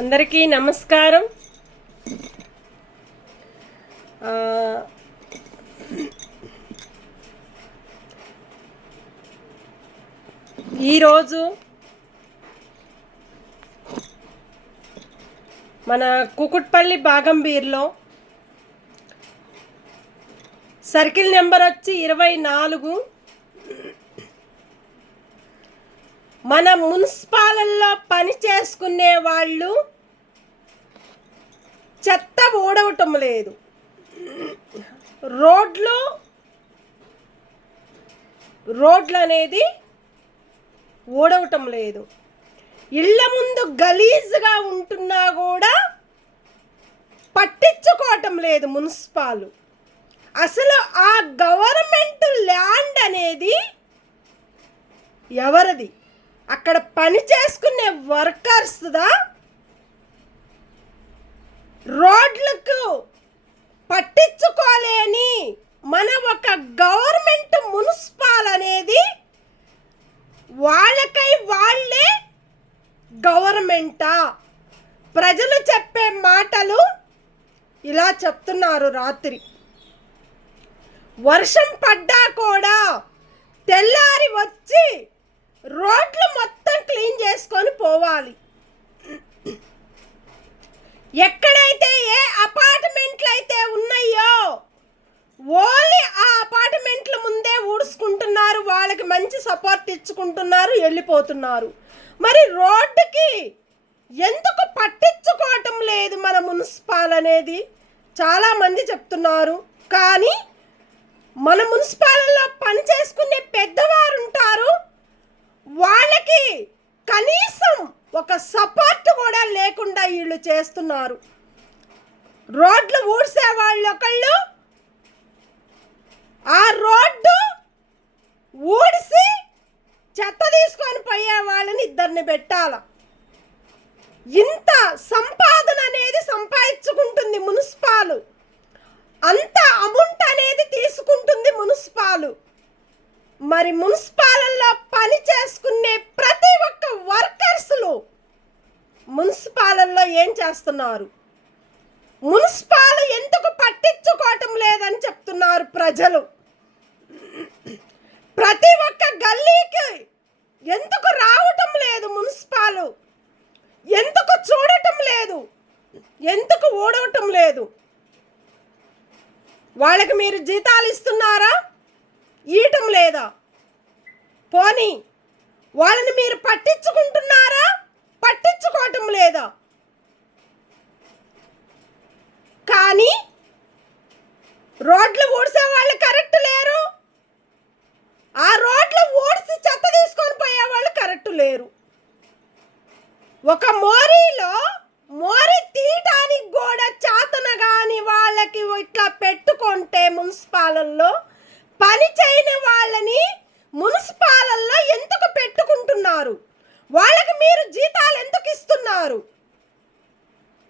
అందరికీ నమస్కారం. ఈరోజు మన కుకుట్పల్లి బాగంబీర్లో సర్కిల్ నెంబర్ వచ్చి 24. మన మున్సిపాలలో పని చేసుకునే వాళ్ళు చెత్త ఊడవటం లేదు, రోడ్లు అనేది ఊడవటం లేదు, ఇళ్ళ ముందు గలీజ్గా ఉంటున్నా కూడా పట్టించుకోవటం లేదు మున్సిపాలు. అసలు ఆ గవర్నమెంట్ ల్యాండ్ అనేది ఎవరిది? అక్కడ పని చేసుకునే వర్కర్స్దా? రోడ్లకు పట్టించుకోలేని మన ఒక గవర్నమెంట్ మున్సిపాల్ అనేది వాళ్ళకై వాళ్ళే గవర్నమెంటా? ప్రజలు చెప్పే మాటలు ఇలా చెప్తున్నారు. రాత్రి వర్షం పడ్డా కూడా తెల్లారి వచ్చి రోడ్లు మొత్తం క్లీన్ చేసుకొని పోవాలి. ఎక్కడైతే ఏ అపార్ట్మెంట్లు అయితే ఉన్నాయో ఓన్లీ ఆ అపార్ట్మెంట్ల ముందే ఊడ్చుకుంటున్నారు, వాళ్ళకి మంచి సపోర్ట్ ఇచ్చుకుంటున్నారు, వెళ్ళిపోతున్నారు. మరి రోడ్డుకి ఎందుకు పట్టించుకోవటం లేదు మన మున్సిపాల్ అనేది చాలామంది చెప్తున్నారు. కానీ మన మున్సిపాలలో పని చేసుకునే పెద్దవారు ఉంటారు, వాళ్ళకి కనీసం ఒక సపోర్ట్ కూడా లేకుండా వీళ్ళు చేస్తున్నారు. రోడ్లు ఊడ్సే వాళ్ళు ఒకళ్ళు, ఆ రోడ్డు ఊడిసి చెత్త తీసుకొని పోయే వాళ్ళని ఇద్దరిని పెట్టాల. ఇంత సంపాదన అనేది సంపాదించుకుంటుంది మున్సిపాలు, అంత అమౌంట్ అనేది తీసుకుంటుంది మున్సిపాలు. మరి మున్సిపాలలో పని చేసుకునే ప్రతి ఒక్క వర్కర్స్లు మున్సిపాలలో ఏం చేస్తున్నారు? మున్సిపాలు ఎందుకు పట్టించుకోవటం లేదని చెప్తున్నారు ప్రజలు. ప్రతి ఒక్క గల్లీకి ఎందుకు రావటం లేదు మున్సిపాలు? ఎందుకు చూడటం లేదు? ఎందుకు ఊడవటం లేదు? వాళ్ళకి మీరు జీతాలు ఇస్తున్నారా? ఇయటం లేదా? పోనీ వాళ్ళని మీరు పట్టించుకుంటున్నారా? పట్టించుకోవటం లేదా? కానీ రోడ్లు ఊడ్సే వాళ్ళు కరెక్ట్ లేరు, ఆ రోడ్లు ఊడ్చి చెత్త తీసుకొని పోయే వాళ్ళు కరెక్ట్ లేరు. ఒక మోరీ తీయటానికి కూడా చేతన కాని వాళ్ళకి ఇట్లా పెట్టుకుంటే మున్సిపాలల్లో పని చేయని వాళ్ళని మున్సిపాలల్లో ఎందుకు పెట్టుకుంటున్నారు? వాళ్ళకి మీరు జీతాలు ఎందుకు ఇస్తున్నారు?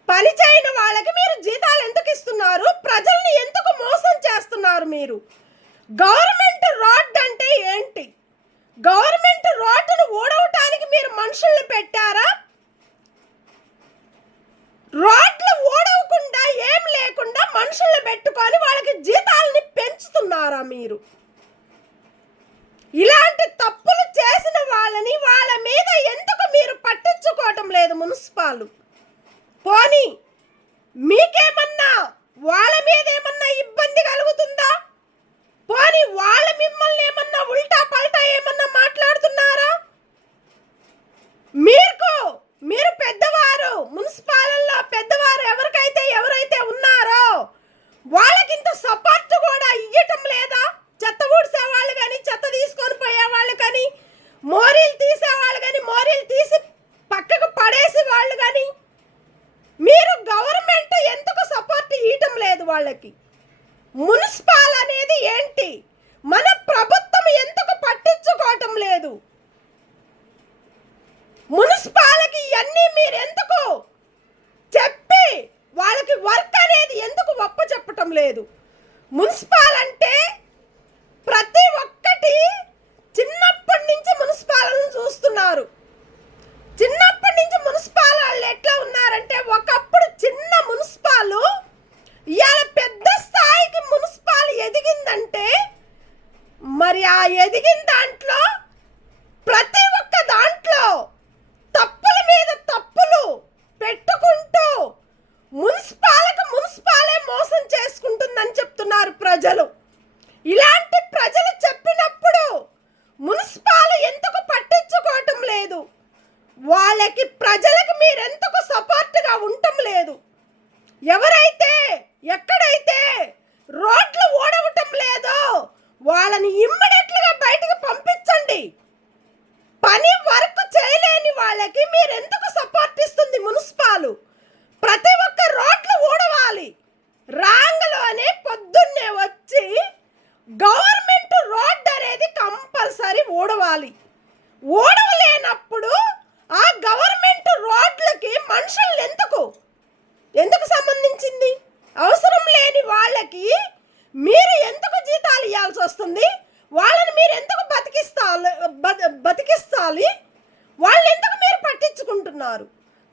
పని చేయని వాళ్ళకి మీరు జీతాలు ఎందుకు ఇస్తున్నారు? ప్రజల్ని ఎందుకు మోసం చేస్తున్నారు మీరు? గవర్నమెంట్ రోడ్ అంటే ఏంటి? గవర్నమెంట్ రోడ్డును ఊడవటానికి మీరు మనుషుల్ని పెట్టారా? రోడ్లు ఊడవకుండా ఏం లేకుండా మనుషుల్ని పెట్టుకొని వాళ్ళకి జీతాలని పెంచుతున్నారా మీరు? ఇలాంటి తప్పులు చేసిన వాళ్ళని వాళ్ళ మీద ఎందుకు మీరు పట్టించుకోవటం లేదు మున్సిపాలు? పోనీ మీకేమన్నా వాళ్ళ మీద ఏమన్నా ఇబ్బంది కలుగుతుందా? పోనీ వాళ్ళ మిమ్మల్ని ఏమన్నా ఉల్టా పల్టా ఏమన్నా మాట్లాడుతున్నారా? మీరు పెద్దవారు, మున్సిపాలలో పెద్దవారు ఎవరైతే ఉన్నారో వాళ్ళకింత సపోర్ట్ కూడా ఇవ్వటం లేదా? చెత్త ఊడ్సే వాళ్ళు కానీ, చెత్త తీసుకొని పోయే వాళ్ళు కానీ, మోరీలు తీసేవాళ్ళు కానీ, మోరీలు తీసి పక్కకు పడేసి వాళ్ళు కానీ, మీరు గవర్నమెంట్ ఎందుకు సపోర్ట్ ఇవ్వటం లేదు వాళ్ళకి? మున్సిపాల్ అనేది ఏంటి? మన ప్రభుత్వం ఎందుకు పట్టించుకోవటం లేదు? మున్సిపాలకి ఇవన్నీ మీరు ఎందుకు చెప్పి వాళ్ళకి వర్క్ అనేది ఎందుకు చెప్పటం లేదు? మున్సిపాల్ అంటే ప్రతి ఒక్కటి చిన్నప్పటి నుంచి మున్సిపాలను చూస్తున్నారు. చిన్నప్పటి నుంచి మున్సిపాల్ వాళ్ళు ఎట్లా ఉన్నారంటే వాళ్ళకి ప్రజలకు మీరెందుకు సపోర్ట్గా ఉండటం లేదు? ఎవరైతే ఎక్కడైతే రోడ్లు ఓడవటం లేదో వాళ్ళని ఇమ్మీడియట్గా బయటకు పంపించండి. పని వర్క్ చేయలేని వాళ్ళకి మీరెందుకు సపోర్ట్ ఇస్తుంది మున్సిపాలు? ప్రతి ఒక్క రోడ్లు ఊడవాలి. రాంగలోనే పొద్దున్నే వచ్చి గవర్నమెంట్ రోడ్ అనేది కంపల్సరీ ఊడవాలి. ఊడవలేనప్పుడు ఆ గవర్నమెంట్ రోడ్లకి మనుషులు ఎందుకు సంబంధించింది? అవసరం లేని వాళ్ళకి మీరు ఎందుకు జీతాలు ఇవ్వాల్సి వస్తుంది? వాళ్ళని మీరు ఎందుకు బతికిస్తాలి? వాళ్ళు ఎందుకు మీరు పట్టించుకుంటున్నారు?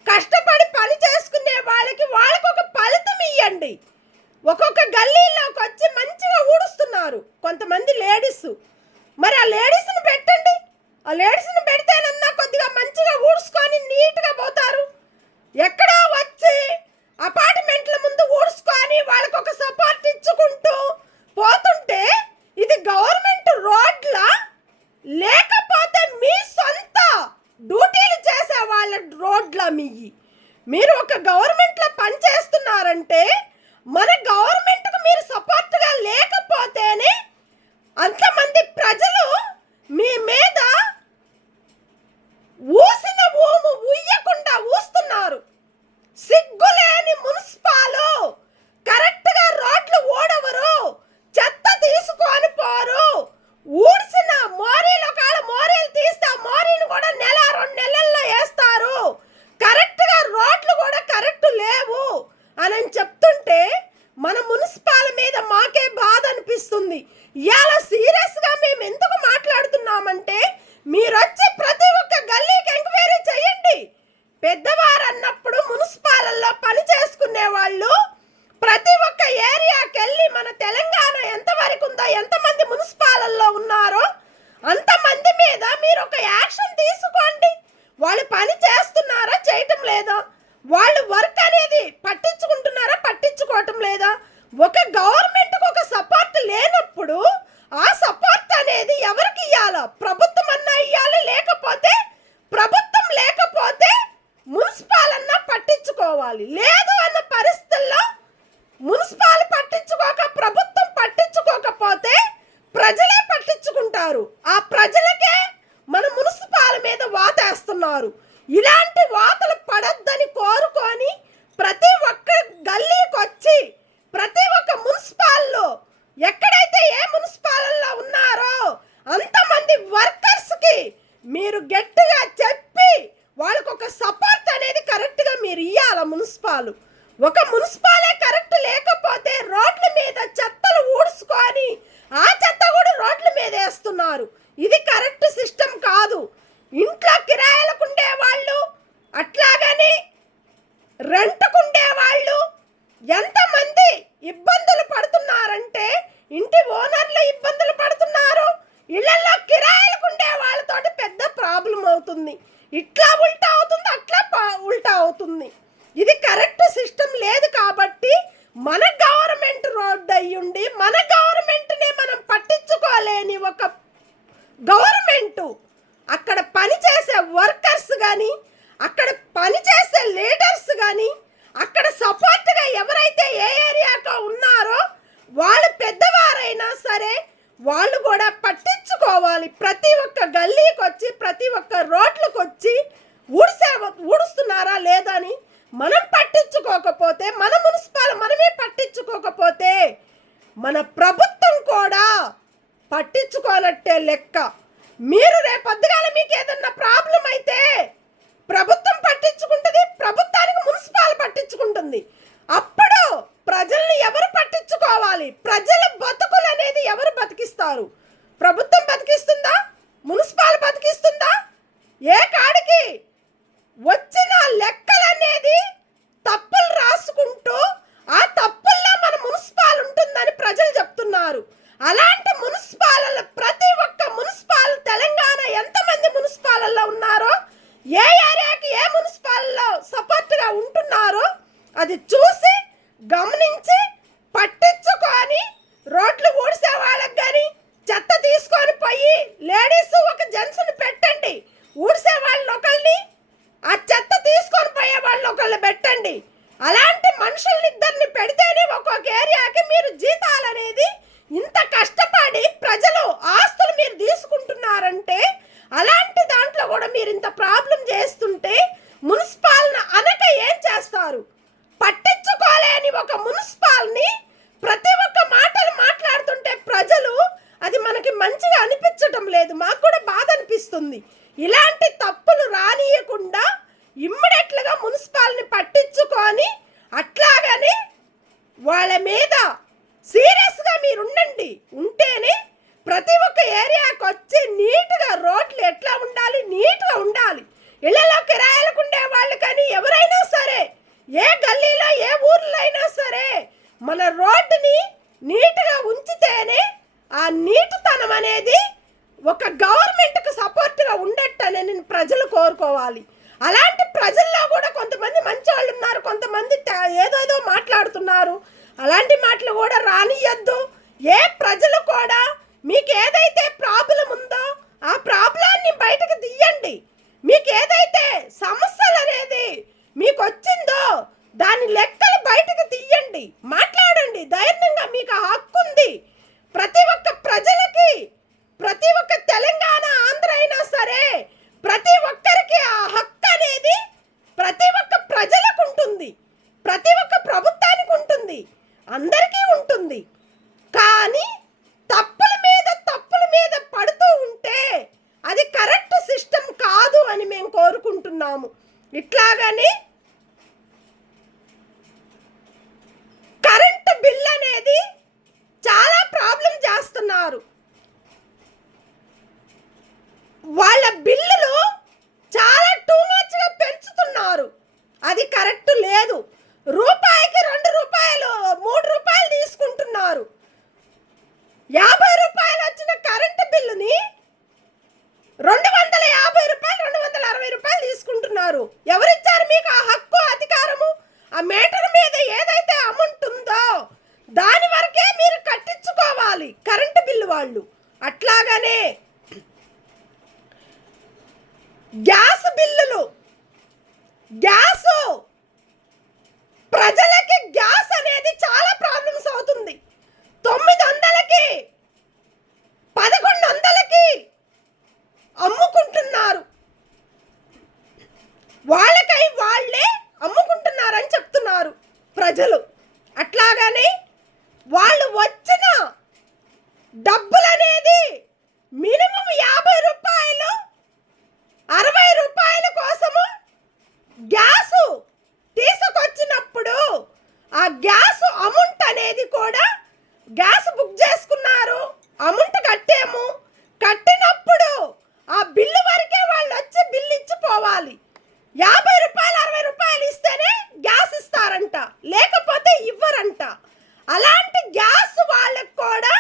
కష్టపడి పని చేసుకునే వాళ్ళకి ఒక ఫలితం ఇవ్వండి. ఒక్కొక్క గల్లీలోకి వచ్చి మంచిగా ఊడుస్తున్నారు కొంతమంది లేడీస్. మరి ఆ లేడీస్ని పెట్టండి. ఆ లేడీస్ని పెడితేనన్నా కొద్దిగా మంచిగా ఊడ్చుకొని నీట్గా పోతారు. ఎక్కడో వచ్చి అపార్ట్మెంట్ల ముందు ఊడ్చుకొని వాళ్ళకు ఒక సపోర్ట్ ఇచ్చుకుంటూ పోతుంటే ఇది గవర్నమెంట్ రోడ్ల లేకపోతే మీ సొంత డ్యూటీలు చేసే వాళ్ళ రోడ్ల మీరు ఒక గవర్నమెంట్లో పని చేస్తున్నారంటే మన గవర్నమెంట్కు మీరు సపోర్ట్గా లేకపోతేనే అంతమంది ప్రజలు మీ మీద ఊసిన ఊము ఉయ్యకుండా ఊస్తున్నారు. సిగ్గులేని మున్సిపాలు కరెక్ట్గా రోడ్లు ఊడవరు, చెత్త తీసుకొని పోరు. ఊడ్చిన మోరీలు మోరీలు తీస్తే మోరీని కూడా 1-2 నెలల్లో వేస్తారు. కరెక్ట్గా రోడ్లు కూడా కరెక్ట్ లేవు అని చెప్తుంటే మన మున్సిపాల్ మీద మాకే బాధ అనిపిస్తుంది. ఇవాళ సీరియస్గా మేము ఎందుకు మాట్లాడుతున్నామంటే మీరు వచ్చి ప్రతి ఒక్క గల్లీకి ఎంక్వైరీ చేయండి. పెద్దవారు అన్నప్పుడు మున్సిపాలలో పని చేసుకునే వాళ్ళు ప్రతి ఒక్క ఏరియాకి వెళ్ళి మన తెలంగాణ ఎంతవరకు ఉందో, ఎంతమంది మున్సిపాలలో ఉన్నారో అంతమంది మీద మీరు ఒక యాక్షన్ తీసుకోండి. వాళ్ళు పని చేస్తున్నారా, చేయటం లేదా? వాళ్ళు వర్క్ అనేది పట్టించుకుంటున్నారా, పట్టించుకోవటం లేదా? ఒక గవర్నమెంట్కి ఒక సపోర్ట్ లేనప్పుడు ఆ సపోర్ట్ అనేది ఎవరికి ఇవ్వాలో? ప్రభుత్వం అన్నా ఇవ్వాలి, ప్రభుత్వం లేకపోతే మున్సిపాల్ అన్నా పట్టించుకోవాలి. లేదు అన్న పరిస్థితుల్లో మున్సిపాల్ ప్రభుత్వం పట్టించుకోకపోతే ప్రజలే పట్టించుకుంటారు. ఆ ప్రజలకే మన మున్సిపాల్ మీద వాతేస్తున్నారు. ఇలాంటి వాతలు పడొద్దని కోరుకొని ప్రతి ఒక్క గల్లీకి వచ్చి ప్రతి ఒక్క మున్సిపాల్లో ఎక్కడైతే ఏ మున్సిపాల్లో ఉన్నారో అంతమంది వర్కర్స్కి మీరు గట్టిగా చెప్పి వాళ్ళకు ఒక సపోర్ట్ అనేది కరెక్ట్గా మీరు ఇవ్వాలి. ఒక మున్సిపాలే కరెక్ట్ లేకపోతే రోడ్ల మీద చెత్తలు ఊడ్చుకొని ఆ చెత్త కూడా రోడ్ల మీద వేస్తున్నారు. ఇది కరెక్ట్ సిస్టమ్ కాదు. ఇంట్లో కిరాయిలకు ఉండేవాళ్ళు, అట్లాగని రెంట్కుండే వాళ్ళు ఎంతమంది ఇబ్బందులు పడుతున్నారంటే ఇంటి ఓనర్లు ఇబ్బందులు పడుతున్నారు. ఇళ్లలో కిరాయిలకు ఉండే వాళ్ళతోటి పెద్ద ప్రాబ్లం అవుతుంది. ఇట్లా ఉల్టా అవుతుంది, అట్లా ఉల్టా అవుతుంది. ఇది కరెక్ట్ సిస్టమ్ లేదు. కాబట్టి మన గవర్నమెంట్ రోడ్డు అయ్యుండి మన గవర్నమెంట్నే మనం పట్టించుకోలేని ఒక గవర్నమెంట్ అక్కడ పనిచేసే వర్కర్స్ కానీ, అక్కడ పనిచేసే లీడర్స్ కానీ, అక్కడ సపోర్ట్గా ఎవరైతే ఏ ఏరియాలో ఉన్నారో వాళ్ళు పెద్దవారైనా సరే వాళ్ళు కూడా పట్టించుకోవాలి. ప్రతి ఒక్క గల్లీకి వచ్చి ప్రతి ఒక్క రోడ్లకు వచ్చి ఊడుస్తున్నారా లేదా అని మనం పట్టించుకోకపోతే, మన మున్సిపాల్ మనమే పట్టించుకోకపోతే మన ప్రభుత్వం కూడా పట్టించుకోనట్టే లెక్క. మీరు రేపొద్దుగాల మీకు ఏదన్నా ప్రాబ్లం అయితే ప్రభుత్వం పట్టించుకుంటుంది, ప్రభుత్వానికి మున్సిపాల్ పట్టించుకుంటుంది. అప్పుడు ప్రజల్ని ఎవరు పట్టించుకోవాలి? ప్రజల బతుకులు అనేది ఎవరు బతికిస్తారు? ప్రభుత్వం బతికిస్తుందా? మున్సిపాల్ బతికిస్తుందా? ఏ కాడికి వచ్చిన లెక్కలనేది తప్పులు రాసుకుంటూ ఆ తప్పుల్లో మన మున్సిపాల్ ఉంటుందని ప్రజలు చెప్తున్నారు. అలాంటి మున్సిపాలలో ప్రతి ఒక్క మున్సిపాల్ తెలంగాణ ఎంతమంది మున్సిపాలలో ఉన్నారో, ఏ ఏరియాకి ఏ మున్సిపాల్లో సపోర్ట్గా ఉంటున్నారో అది చూసి గమనించి పట్టించుకొని రోడ్లు ఊడ్చే వాళ్ళకి కానీ చెత్త తీసుకొని పోయి లేడీస్ ఒక జెంట్స్ని పెట్టండి. ఊడ్చే వాళ్ళని ఒకళ్ళని, ఆ పెట్టండి. అలాంటి మనుషుల్నిద్దరిని పెడితేనే ఒక్కొక్క ఏరియాకి మీరు జీతాలు అనేది ఇంత కష్టపడి ప్రజలు ఆస్తులు మీరు తీసుకుంటున్నారంటే, అలాంటి దాంట్లో కూడా మీరు ఇంత ప్రాబ్లం చేస్తుంటే మున్సిపాల్ని అనక ఏం చేస్తారు? పట్టించుకోలేని ఒక మున్సిపాల్ని ప్రతి ఒక్క మాటలు మాట్లాడుతుంటే ప్రజలు అది మనకి మంచిగా అనిపించటం లేదు. మాకు కూడా బాధ అనిపిస్తుంది. ఇలాంటి తప్పులు రానియకుండా ఇమ్మీడియట్లుగా మున్సిపాల్ని పట్టించుకొని అట్లాగని వాళ్ళ మీద సీరియస్గా మీరు ఉంటేనే ప్రతి ఒక్క ఏరియాకి వచ్చి నీట్గా రోడ్లు ఎట్లా ఉండాలి, నీట్గా ఉండాలి. ఇళ్లలో కిరాయిలకు ఉండే వాళ్ళు కానీ ఎవరైనా సరే, ఏ గల్లీలో ఏ ఊర్లో అయినా సరే మన రోడ్డుని నీట్గా ఉంచితేనే ఆ నీటితనం అనేది ఒక గవర్నమెంట్కి సపోర్ట్గా ఉండట్టని నేను ప్రజలు కోరుకోవాలి. అలాంటి ప్రజల్లో కూడా కొంతమంది మంచి వాళ్ళు ఉన్నారు, కొంతమంది ఏదోదో మాట్లాడుతున్నారు. అలాంటి మాటలు కూడా రానియద్దు. ఏ ప్రజలు కూడా మీకు ఏదైతే ప్రాబ్లం ఉందో ఆ ప్రాబ్లాన్ని బయటకు తీయండి. మీకు ఏదైతే సమస్యలు అనేది మీకు వచ్చిందో దాని లెక్కలు బయటకు తీయండి, మాట్లాడండి ధైర్యంగా. మీకు ఆ హక్కు ఉంది. ప్రతి ఒక్క ప్రజలకి, ప్రతి ఒక్క తెలంగాణ ఆంధ్ర అయినా సరే ప్రతి ఒక్కరికి ఆ హక్కు అనేది ప్రతి ఒక్క ప్రజలకు ఉంటుంది, ప్రతి ఒక్క ప్రభుత్వానికి ఉంటుంది, అందరికీ ఉంటుంది. కానీ తప్పుల మీద పడుతూ ఉంటే అది కరెక్ట్ సిస్టమ్ కాదు అని మేము కోరుకుంటున్నాము. ఇట్లాగని కరెంటు బిల్ అనేది చాలా ప్రాబ్లం చేస్తున్నారు. వాళ్ళ బిల్లులు చాలా టూ మచ్గా పెంచుతున్నారు. అది కరెక్ట్ లేదు. రూపాయికి 2 రూపాయలు 3 రూపాయలు తీసుకుంటున్నారు. 50 రూపాయలు వచ్చిన కరెంటు బిల్లుని 250 రూపాయలు 260 రూపాయలు తీసుకుంటున్నారు. ఎవరిచ్చారు మీకు ఆ హక్కు, అధికారము? ఆ మీటర్ మీద ఏదైతే అమౌంట్ ఉందో దాని వరకే మీరు కట్టించుకోవాలి కరెంటు బిల్లు వాళ్ళు. అట్లాగనే గ్యాస్ బిల్లులు, గ్యాసు ప్రజలకి గ్యాస్ అనేది చాలా ప్రాబ్లమ్స్ అవుతుంది. 900కి 1100కి అమ్ముకుంటున్నారు. వాళ్ళకై వాళ్ళే అమ్ముకుంటున్నారని చెప్తున్నారు ప్రజలు. అట్లాగని వాళ్ళు వచ్చిన డబ్బులనేది మినిమం 50 రూపాయలు 60 రూపాయల కోసము గ్యాసు తీసుకొచ్చినప్పుడు ఆ గ్యాస్ అమౌంట్ అనేది కూడా గ్యాస్ బుక్ చేసుకున్నారు, అమౌంట్ కట్టాము, కట్టినప్పుడు ఆ బిల్లు వరకే వాళ్ళు వచ్చి బిల్లు ఇచ్చిపోవాలి. 50 రూపాయలు 60 రూపాయలు ఇస్తేనే గ్యాస్ ఇస్తారంట, లేకపోతే ఇవ్వరంట. అలాంటి గ్యాస్ వాళ్ళకు కూడా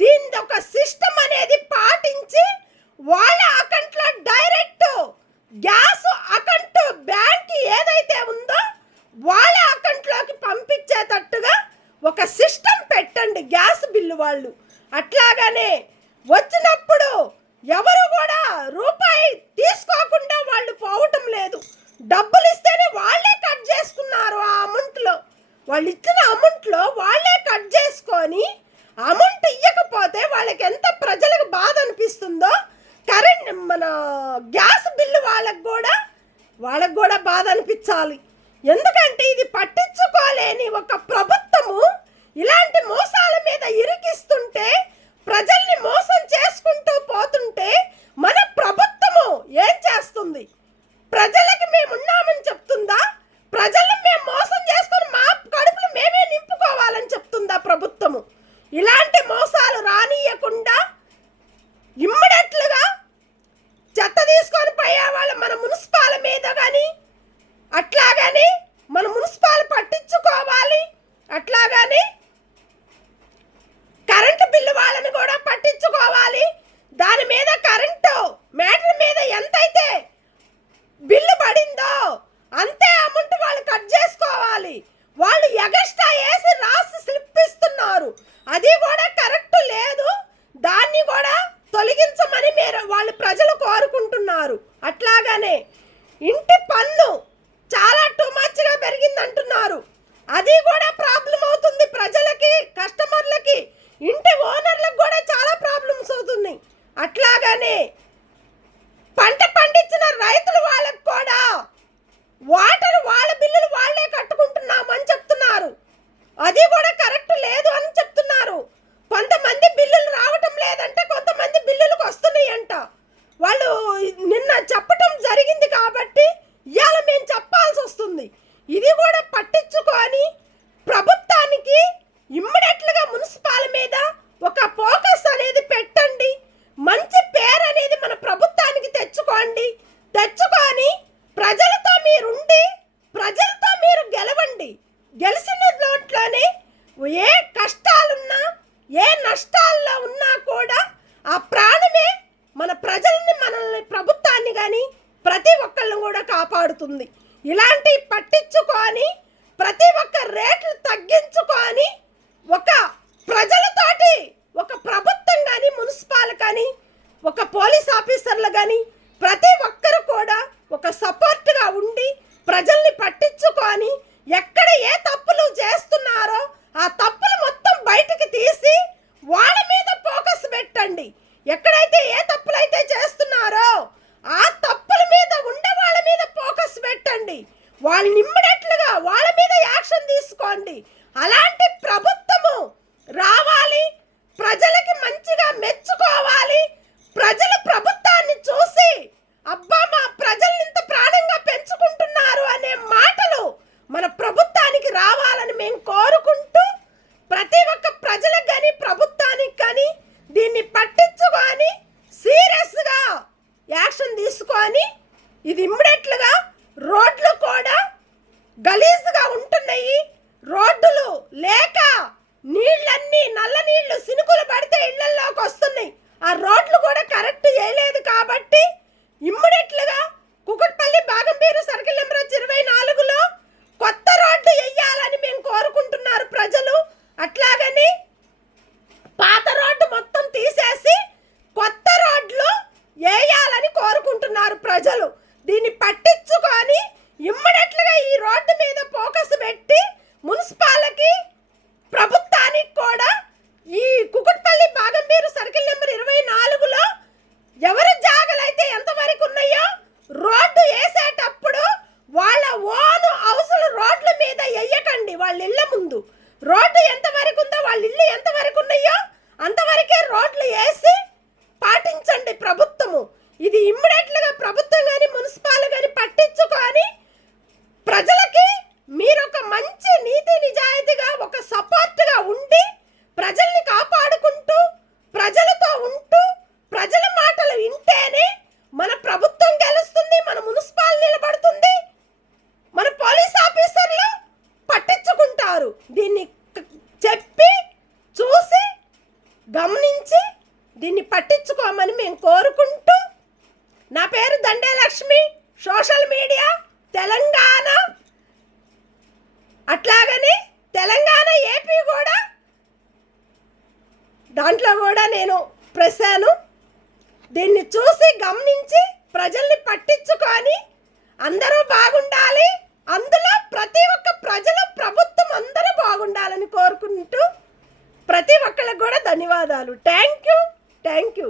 దీని ఒక సిస్టమ్ అనేది పాటించి వాళ్ళ అకౌంట్లో డైరెక్ట్ గ్యాస్ అకౌంట్ బ్యాంక్ ఏదైతే ఉందో వాళ్ళ అకౌంట్లోకి పంపించేటట్టుగా ఒక సిస్టమ్ పెట్టండి గ్యాస్ బిల్లు వాళ్ళు. అట్లాగనే వచ్చినప్పుడు ఎవరు కూడా రూపాయి తీసుకోకుండా వాళ్ళు పోవటం లేదు. డబ్బులు ఇస్తేనే వాళ్ళే కట్ చేసుకున్నారు. ఆ అమౌంట్లో వాళ్ళు ఇచ్చిన అమౌంట్లో వాళ్ళే కట్ చేసుకొని అమౌంట్ ఇవ్వకపోతే వాళ్ళకి ఎంత ప్రజలకు బాధ అనిపిస్తుందో కరెంట్ మన గ్యాస్ బిల్లు వాళ్ళకు కూడా బాధ అనిపించాలి. ఎందుకంటే ఇది పట్టించుకోలేని ఒక ప్రభుత్వము ఇలాంటి మోసాల మీద ఇరికిస్తుంటే, ప్రజల్ని మోసం చేసుకుంటూ పోతుంటే మన ప్రభుత్వము ఏం చేస్తుంది? ప్రజలకి మేము ఉన్నామని చెప్తుందా? ప్రజల్ని మేము మోసం చేసుకుని మా కడుపులు మేమే నింపుకోవాలని చెప్తుందా ప్రభుత్వము? ఇలాంటి మోసాలు రానియకుండా ఇమ్మీడియట్లుగా చెత్త తీసుకొని పోయేవాళ్ళు మన మున్సిపాల మీద కానీ అట్లాగని మన మున్సిపాల్ పట్టించుకోవాలి. అట్లాగని కరెంటు బిల్లు వాళ్ళని కూడా పట్టించుకోవాలి. దాని మీద కరెంటు మ్యాటర్ మీద ఎంతైతే బిల్లు పడిందో వాటర్ వాళ్ళ బిల్లులు వాళ్ళే కట్టుకుంటున్నామని చెప్తున్నారు. అది కూడా కరెక్ట్ లేదు అని చెప్తున్నారు. కొంతమంది బిల్లులు రావటం లేదంటే కొంతమంది బిల్లులకు వస్తున్నాయి అంట. వాళ్ళు నిన్న చెప్పటం జరిగింది కాబట్టి ఇవాళ మేము చెప్పాల్సి వస్తుంది. ఇది కూడా పట్టించుకొని ప్రభుత్వానికి ఇమ్మీడియట్లుగా మున్సిపాల్ మీద ఒక ఫోకస్ అనేది పెట్టండి. మంచి పేరు అనేది మన ప్రభుత్వానికి తెచ్చుకొని ప్రజలతో మీరుండి ప్రజలతో మీరు గెలవండి. గెలిచిన దాంట్లోనే ఏ కష్టాలున్నా ఏ నష్టాల్లో ఉన్నా కూడా ఆ ప్రాణమే మన ప్రజల్ని మనల్ని ప్రభుత్వాన్ని కానీ ప్రతి ఒక్కళ్ళని కూడా కాపాడుతుంది. ఇలాంటి పట్టించుకొని ప్రతి ఒక్క రేట్లు తగ్గించుకొని ఒక ప్రజలతోటి ఒక ప్రభుత్వం కానీ మున్సిపాల్ కానీ ఒక పోలీస్ ఆఫీసర్లు కానీ ప్రతి ఒక్కరు కూడా ఒక సపోర్ట్గా ఉండి ప్రజల్ని పట్టించుకొని ఎక్కడ ఏ తప్పులు చేస్తున్నారో ఆ తప్పులు మొత్తం బయటికి తీసి వాళ్ళ మీద ఫోకస్ పెట్టండి. ఎక్కడైతే ఏ తప్పులైతే చేస్తున్నారో ఆ తప్పుల మీద ఉండే వాళ్ళ మీద ఫోకస్ పెట్టండి. వాళ్ళని ఇమ్మీడియట్లుగా వాళ్ళ మీద యాక్షన్ తీసుకోండి. అలాంటి ప్రభుత్వము రావాలి. ప్రజలకి మంచిగా మెచ్చుకోవాలి. ప్రజలు ప్రభుత్వాన్ని చూసి అబ్బా మా ప్రజల్ని ఇంత ప్రాణంగా పెంచుకుంటున్నారు అనే మాటలు మన ప్రభుత్వానికి రావాలని మేము కోరుకుంటూ ప్రతి ఒక్క ప్రజలకు కానీ ప్రభుత్వానికి కానీ దీన్ని పట్టించుకొని సీరియస్గా యాక్షన్ తీసుకొని ఇది ఇమ్మీడియట్లుగా రోడ్లు కూడా గలీజ్గా ఉంటున్నాయి. రోడ్డులు లేక నీళ్ళన్నీ నల్ల నీళ్లు సినుకులు పడితే ఇళ్లలోకి వస్తున్నాయి. ఆ రోడ్లు కూడా కరెక్ట్ చేయలేదు కాబట్టి ఇమ్మీడియట్లుగా కుకట్పల్లి బాగంపేరు సర్కిల్ నెంబర్ 24లో కొత్త రోడ్డు వేయాలని మేము కోరుకుంటున్నారు ప్రజలు. అట్లాగని పాత రోడ్డు మొత్తం తీసేసి కొత్త రోడ్లు వేయాలని కోరుకుంటున్నారు ప్రజలు. దీన్ని పట్టించుకొని ఇమ్మీడియట్లుగా ఈ రోడ్డు మీద ఫోకస్ పెట్టి మున్సిపాలిటీకి ప్రభుత్వానికి కూడా ఈ కుకట్పల్లి బాగంపేరు సర్కిల్ నెంబర్ 24లో ఎవరి జాగలైతే ఎంతవరకు ఉన్నాయో రోడ్డు వేసేటప్పుడు వాళ్ళ ఓను హౌసులు రోడ్ల మీద వేయకండి. వాళ్ళ ఇళ్ళ ముందు రోడ్డు ఎంతవరకు ఉందో వాళ్ళ ఇల్లు ఎంతవరకు ఉన్నాయో అంతవరకే రోడ్లు వేసి పాటించండి ప్రభుత్వము. ఇది ఇమ్మీడియట్లుగా ప్రభుత్వం కానీ మున్సిపాల్ కానీ పట్టించుకొని ప్రజలకి మీరు ఒక మంచి నీతి నిజాయితీగా ఒక సపోర్ట్గా ఉండి ప్రజల్ని కాపాడుకుంటూ ప్రజలతో ఉంటూ ప్రజల మాటలు వింటేనే మన ప్రభుత్వం గెలుస్తుంది, మన మున్సిపాల్ నిలబడుతుంది, మన పోలీస్ ఆఫీసర్లు పట్టించుకుంటారు. దీన్ని చెప్పి చూసి గమనించి దీన్ని పట్టించుకోమని మేము కోరుకుంటూ నా పేరు దండే లక్ష్మి. సోషల్ మీడియా తెలంగాణ, అట్లాగని తెలంగాణ ఏపీ కూడా దాంట్లో కూడా నేను ప్రసాను. దీన్ని చూసి గమనించి ప్రజల్ని పట్టించుకొని అందరూ బాగుండాలి. అందులో ప్రతి ఒక్క ప్రజలు ప్రభుత్వం అందరూ బాగుండాలని కోరుకుంటూ ప్రతి ఒక్కరికి కూడా ధన్యవాదాలు. Thank you.